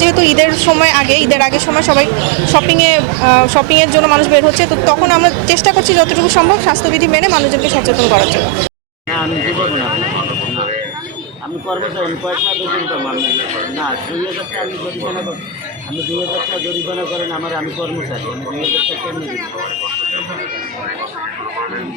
যেহেতু ঈদের সময় আগে, ঈদের আগের সময় সবাই শপিংয়ে শপিংয়ের জন্য মানুষ বের হচ্ছে, তো তখন আমরা চেষ্টা করছি যতটুকু সম্ভব স্বাস্থ্যবিধি মেনে মানুষজনকে সচেতন করার জন্য। না আমি না? আমি কর্মচারী, আমি পয়সা তো না। হাজার টাকা আমি জরিমানা আমি করেন, আমার আমি কর্মচারী, আমি দুই হাজার টাকা কেমনি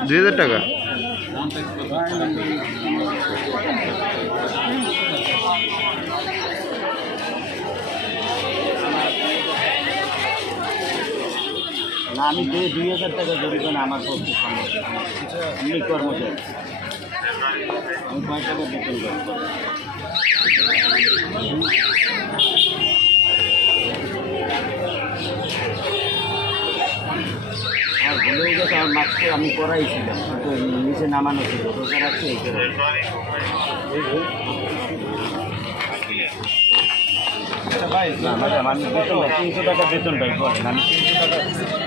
দুই হাজার টাকা? না, আমি দুই দুই হাজার টাকা জরিমানা আমার পক্ষে আমি কর্মচারী। আমি পয়সা বেতন আমার মাস্কে আমি করাইছিলাম কিন্তু নিচে নামানো ছিল রোজা রাখছে এই না ম্যাডাম আমি বেতন তিনশো টাকা বেতন পাই বলেন আমি তিনশো টাকা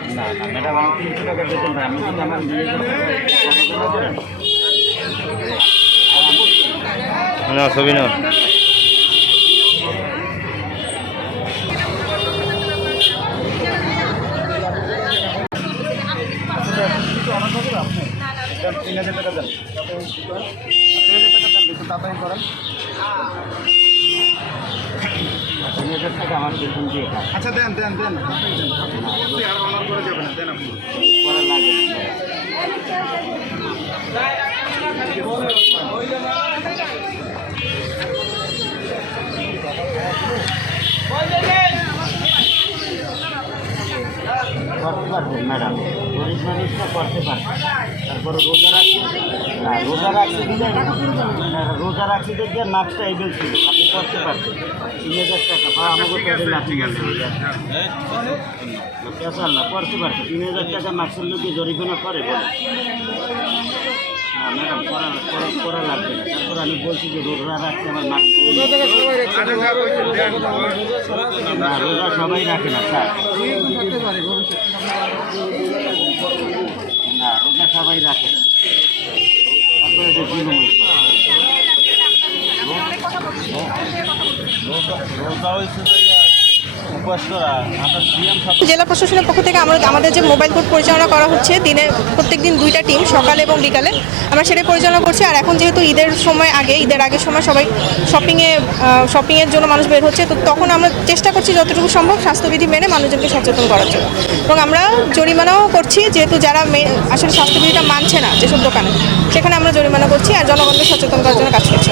না না ম্যাডাম আমি তিনশো টাকা বেতন পাই আমি আমার নিয়ে করেন না ছবি না তিন হাজার টাকা দেন। তিন হাজার টাকা দেন একটু তাড়াতাড়ি করেন। তিন হাজার টাকা আমার বেতন দিয়ে আচ্ছা দেন দেন দেন আর অর্ডার করে যাবেন দেন আপনি। লাগে করতে পারবেন ম্যাডাম। গরিব মানুষটা করতে পারবে তারপরে রোজা রাখছে না রোজা রাখছে দিলে রোজা রাখছে দেখবে মাছটা এবেল ছিল আপনি করতে পারবেন। তিন হাজার টাকা বা আমাকে পেটে লাঠি পেশাল না করতে পারছে তিন হাজার টাকা মাছের লোকে জরিমানা করে বলে। ম্যাডাম করা করা করা লাগবে না। তারপর আমি বলছি যে রোজা রাখছে আমার মাছ রোজা সবাই রাখে না স্যার। না রোজা সবাই রাখে। এটা। বিনিময় জেলা প্রশাসনের পক্ষ থেকে আমরা আমাদের যে মোবাইল কোর্ট পরিচালনা করা হচ্ছে, দিনে প্রত্যেক দিন দুইটা টিম, সকালে এবং বিকালে, আমরা সেটাই পরিচালনা করছি। আর এখন যেহেতু ঈদের সময় আগে, ঈদের আগের সময় সবাই শপিংয়ে শপিংয়ের জন্য মানুষ বের হচ্ছে, তো তখন আমরা চেষ্টা করছি যতটুকু সম্ভব স্বাস্থ্যবিধি মেনে মানুষজনকে সচেতন করার জন্য। এবং আমরা জরিমানাও করছি, যেহেতু যারা আসলে স্বাস্থ্যবিধিটা মানছে না যেসব দোকানে, সেখানে আমরা জরিমানা করছি আর জনগণকে সচেতন করার জন্য কাজ করছি।